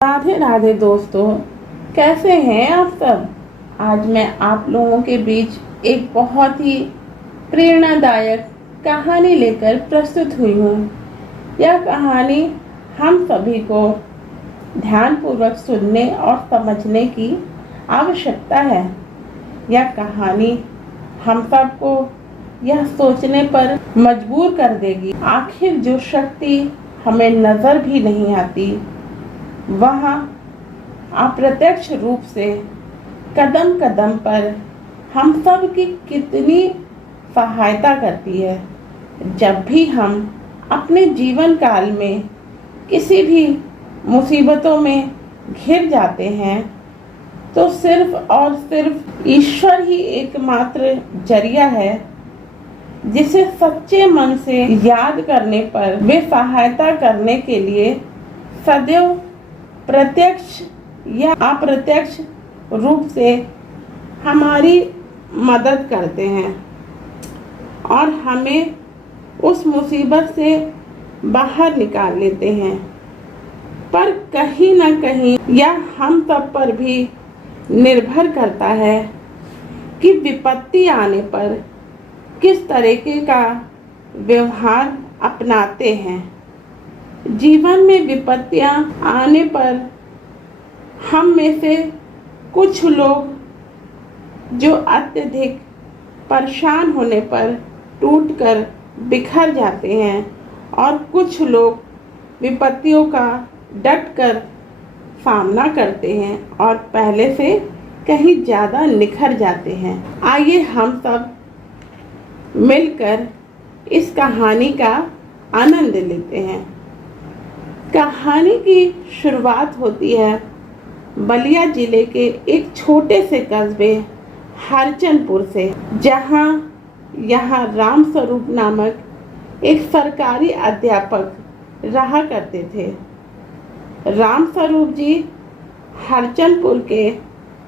राधे राधे दोस्तों, कैसे हैं आप सब। आज मैं आप लोगों के बीच एक बहुत ही प्रेरणादायक कहानी लेकर प्रस्तुत हुई हूँ। यह कहानी हम सभी को ध्यानपूर्वक सुनने और समझने की आवश्यकता है। यह कहानी हम सबको यह सोचने पर मजबूर कर देगी, आखिर जो शक्ति हमें नजर भी नहीं आती वह अप्रत्यक्ष रूप से कदम कदम पर हम सब की कितनी सहायता करती है। जब भी हम अपने जीवन काल में किसी भी मुसीबतों में घिर जाते हैं तो सिर्फ और सिर्फ ईश्वर ही एकमात्र जरिया है जिसे सच्चे मन से याद करने पर वे सहायता करने के लिए सदैव प्रत्यक्ष या अप्रत्यक्ष रूप से हमारी मदद करते हैं और हमें उस मुसीबत से बाहर निकाल लेते हैं। पर कहीं ना कहीं यह हम सब पर भी निर्भर करता है कि विपत्ति आने पर किस तरीके का व्यवहार अपनाते हैं। जीवन में विपत्तियां आने पर हम में से कुछ लोग जो अत्यधिक परेशान होने पर टूटकर बिखर जाते हैं और कुछ लोग विपत्तियों का डटकर सामना करते हैं और पहले से कहीं ज़्यादा निखर जाते हैं। आइए हम सब मिलकर इस कहानी का आनंद लेते हैं। कहानी की शुरुआत होती है बलिया जिले के एक छोटे से कस्बे हरचंदपुर से, जहां यहाँ राम स्वरूप नामक एक सरकारी अध्यापक रहा करते थे। राम स्वरूप जी हरचंदपुर के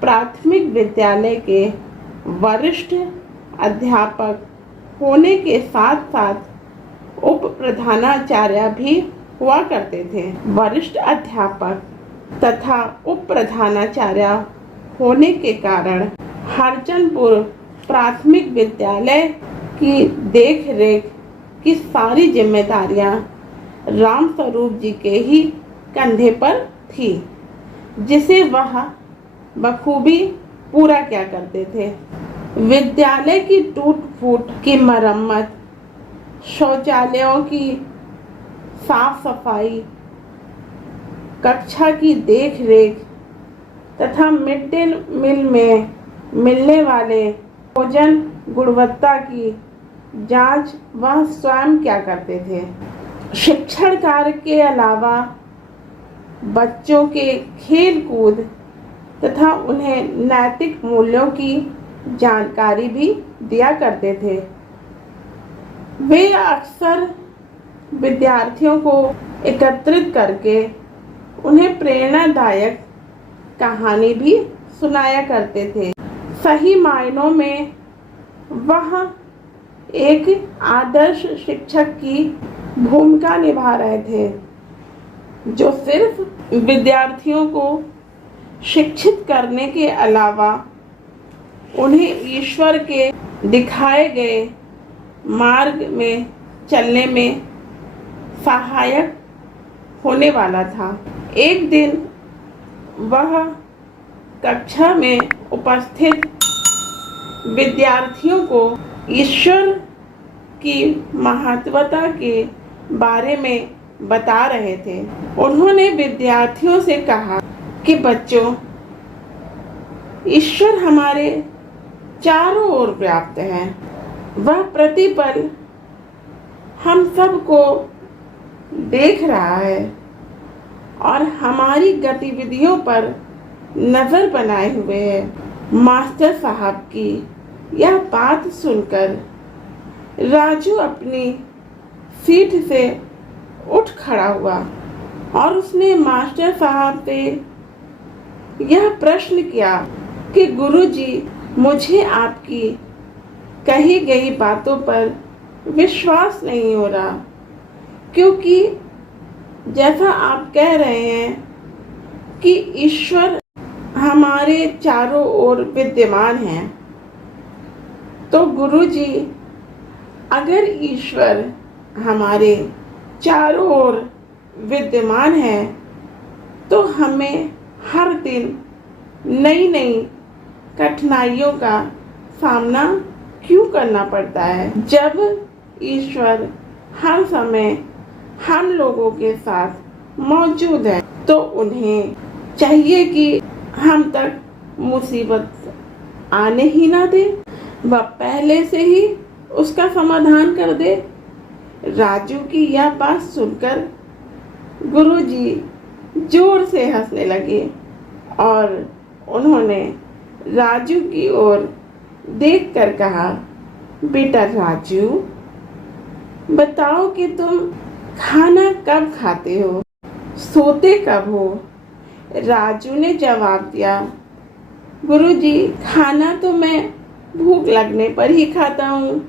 प्राथमिक विद्यालय के वरिष्ठ अध्यापक होने के साथ साथ उप प्रधानाचार्य भी हुआ करते थे। वरिष्ठ अध्यापक तथा उप प्रधानाचार्य होने के कारण हरचंदपुर प्राथमिक विद्यालय की देख रेख की सारी जिम्मेदारियां राम स्वरूप जी के ही कंधे पर थी, जिसे वह बखूबी पूरा किया करते थे। विद्यालय की टूट फूट की मरम्मत, शौचालयों की साफ सफाई, कक्षा की देख रेख तथा मिड डे मील में मिलने वाले भोजन गुणवत्ता की जांच वह स्वयं क्या करते थे। शिक्षण कार्य के अलावा बच्चों के खेल कूद तथा उन्हें नैतिक मूल्यों की जानकारी भी दिया करते थे। वे अक्सर विद्यार्थियों को एकत्रित करके उन्हें प्रेरणादायक कहानी भी सुनाया करते थे। सही मायनों में वह एक आदर्श शिक्षक की भूमिका निभा रहे थे, जो सिर्फ विद्यार्थियों को शिक्षित करने के अलावा उन्हें ईश्वर के दिखाए गए मार्ग में चलने में सहायक होने वाला था। एक दिन वह कक्षा में उपस्थित विद्यार्थियों को ईश्वर की महत्वता के बारे में बता रहे थे। उन्होंने विद्यार्थियों से कहा कि बच्चों, ईश्वर हमारे चारों ओर व्याप्त है। वह प्रतिपल हम सबको देख रहा है और हमारी गतिविधियों पर नजर बनाए हुए है। मास्टर साहब की यह बात सुनकर राजू अपनी सीट से उठ खड़ा हुआ और उसने मास्टर साहब से यह प्रश्न किया कि गुरुजी, मुझे आपकी कही गई बातों पर विश्वास नहीं हो रहा, क्योंकि जैसा आप कह रहे हैं कि ईश्वर हमारे चारों ओर विद्यमान हैं, तो गुरुजी, अगर ईश्वर हमारे चारों ओर विद्यमान है तो हमें हर दिन नई नई कठिनाइयों का सामना क्यों करना पड़ता है, जब ईश्वर हर समय हम लोगों के साथ मौजूद है। तो उन्हें चाहिए कि हम तक मुसीबत आने ही ना दे, वह पहले से ही उसका समाधान कर दे। राजू की यह बात सुनकर गुरुजी जोर से हंसने लगे और उन्होंने राजू की ओर देखकर कहा, बेटा राजू, बताओ कि तुम खाना कब खाते हो, सोते कब हो? राजू ने जवाब दिया, गुरुजी, खाना तो मैं भूख लगने पर ही खाता हूँ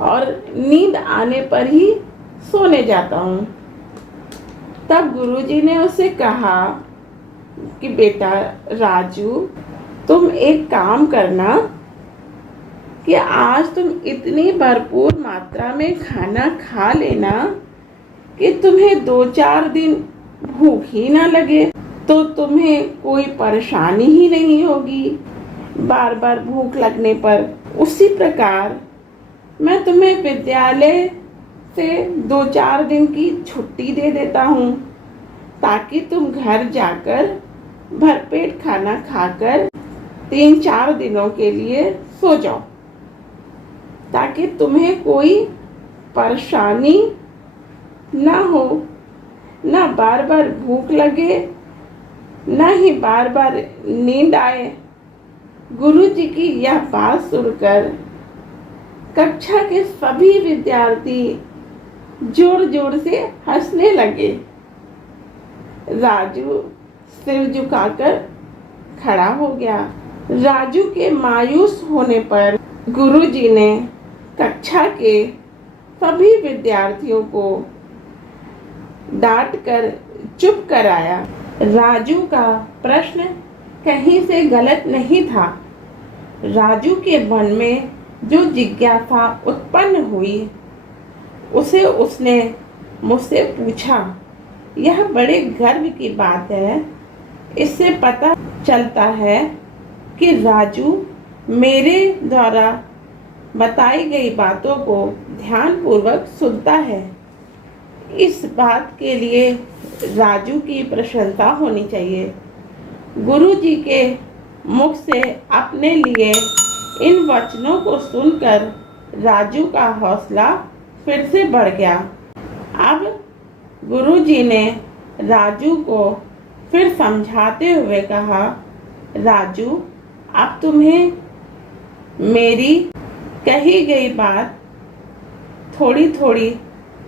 और नींद आने पर ही सोने जाता हूँ। तब गुरुजी ने उसे कहा कि बेटा राजू, तुम एक काम करना कि आज तुम इतनी भरपूर मात्रा में खाना खा लेना कि तुम्हें 2-4 दिन भूख ही ना लगे, तो तुम्हें कोई परेशानी ही नहीं होगी बार बार भूख लगने पर। उसी प्रकार मैं तुम्हें विद्यालय से 2-4 दिन की छुट्टी दे देता हूँ ताकि तुम घर जाकर भरपेट खाना खाकर 3-4 दिनों के लिए सो जाओ, ताकि तुम्हें कोई परेशानी ना हो, ना बार बार भूख लगे, ना ही बार बार नींद आए। गुरुजी की यह बात सुनकर कक्षा के सभी विद्यार्थी जोर जोर से हंसने लगे। राजू सिर झुकाकर खड़ा हो गया। राजू के मायूस होने पर गुरुजी ने कक्षा के सभी विद्यार्थियों को डांट कर चुप कराया। राजू का प्रश्न कहीं से गलत नहीं था। राजू के मन में जो जिज्ञासा उत्पन्न हुई उसे उसने मुझसे पूछा। यह बड़े गर्व की बात है। इससे पता चलता है कि राजू मेरे द्वारा बताई गई बातों को ध्यानपूर्वक सुनता है। इस बात के लिए राजू की प्रशंसा होनी चाहिए। गुरुजी के मुख से अपने लिए इन वचनों को सुनकर राजू का हौसला फिर से बढ़ गया। अब गुरुजी ने राजू को फिर समझाते हुए कहा, राजू, अब तुम्हें मेरी कही गई बात थोड़ी थोड़ी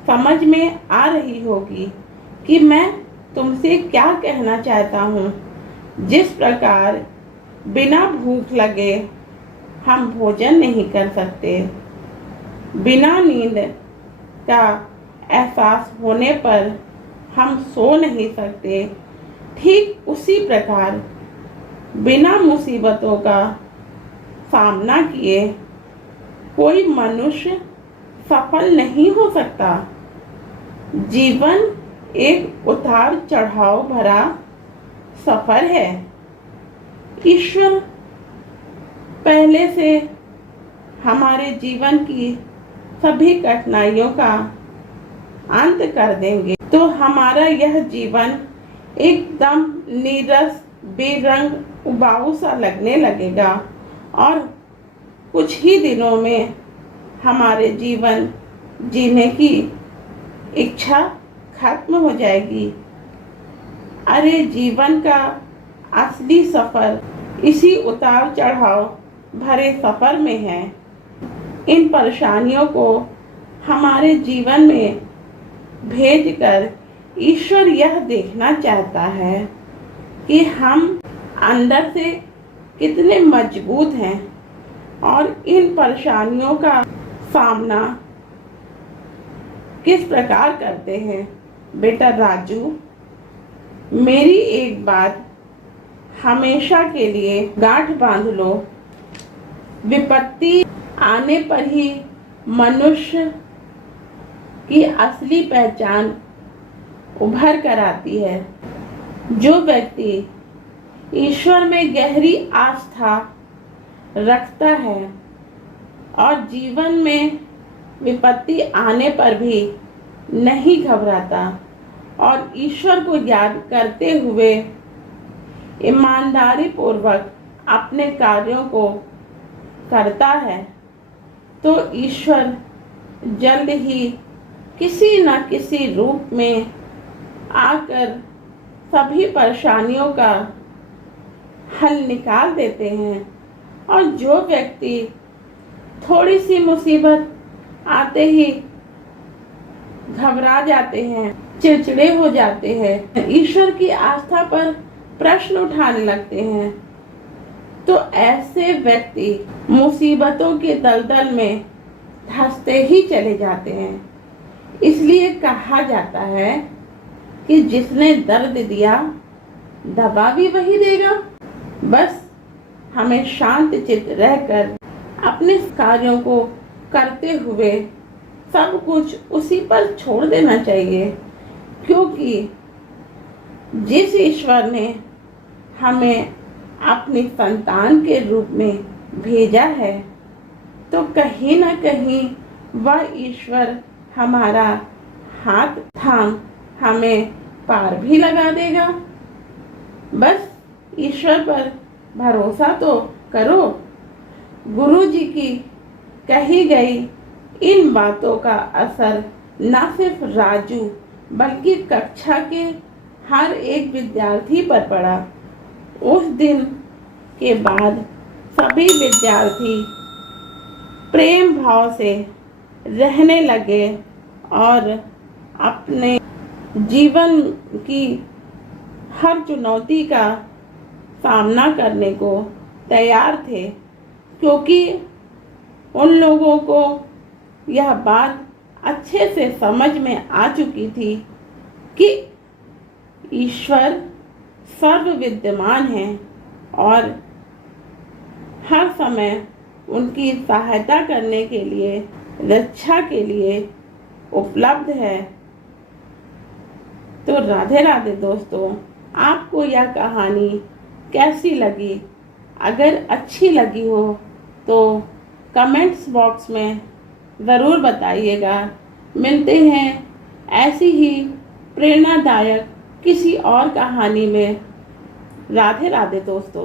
समझ में आ रही होगी कि मैं तुमसे क्या कहना चाहता हूँ। जिस प्रकार बिना भूख लगे हम भोजन नहीं कर सकते, बिना नींद का एहसास होने पर हम सो नहीं सकते, ठीक उसी प्रकार बिना मुसीबतों का सामना किए कोई मनुष्य सफल नहीं हो सकता। जीवन एक उतार चढ़ाव भरा सफर है। ईश्वर पहले से हमारे जीवन की सभी कठिनाइयों का अंत कर देंगे, तो हमारा यह जीवन एकदम नीरस, बेरंग, उबाऊ सा लगने लगेगा और कुछ ही दिनों में हमारे जीवन जीने की इच्छा खत्म हो जाएगी। अरे, जीवन का असली सफर इसी उतार चढ़ाव भरे सफर में है। इन परेशानियों को हमारे जीवन में भेजकर ईश्वर यह देखना चाहता है कि हम अंदर से कितने मजबूत हैं और इन परेशानियों का सामना किस प्रकार करते हैं। बेटा राजू, मेरी एक बात हमेशा के लिए गांठ बांध लो। विपत्ति आने पर ही मनुष्य की असली पहचान उभर कर आती है। जो व्यक्ति ईश्वर में गहरी आस्था रखता है और जीवन में विपत्ति आने पर भी नहीं घबराता और ईश्वर को याद करते हुए ईमानदारी पूर्वक अपने कार्यों को करता है, तो ईश्वर जल्द ही किसी न किसी रूप में आकर सभी परेशानियों का हल निकाल देते हैं। और जो व्यक्ति थोड़ी सी मुसीबत आते ही घबरा जाते हैं, चिड़चिड़े हो जाते हैं, ईश्वर की आस्था पर प्रश्न उठाने लगते हैं, तो ऐसे व्यक्ति मुसीबतों के दलदल में धंसते ही चले जाते हैं। इसलिए कहा जाता है कि जिसने दर्द दिया दवा भी वही देगा। बस हमें शांत चित्त रहकर अपने कार्यों को करते हुए सब कुछ उसी पर छोड़ देना चाहिए, क्योंकि जिस ईश्वर ने हमें अपनी संतान के रूप में भेजा है, तो कहीं न कहीं वह ईश्वर हमारा हाथ थाम हमें पार भी लगा देगा। बस ईश्वर पर भरोसा तो करो। गुरु जी की कही गई इन बातों का असर न सिर्फ राजू बल्कि कक्षा के हर एक विद्यार्थी पर पड़ा। उस दिन के बाद सभी विद्यार्थी प्रेम भाव से रहने लगे और अपने जीवन की हर चुनौती का सामना करने को तैयार थे, क्योंकि उन लोगों को यह बात अच्छे से समझ में आ चुकी थी कि ईश्वर सर्व विद्यमान है और हर समय उनकी सहायता करने के लिए, रक्षा के लिए उपलब्ध है। तो राधे राधे दोस्तों, आपको यह कहानी कैसी लगी? अगर अच्छी लगी हो तो कमेंट्स बॉक्स में ज़रूर बताइएगा। मिलते हैं ऐसी ही प्रेरणादायक किसी और कहानी में। राधे राधे दोस्तों।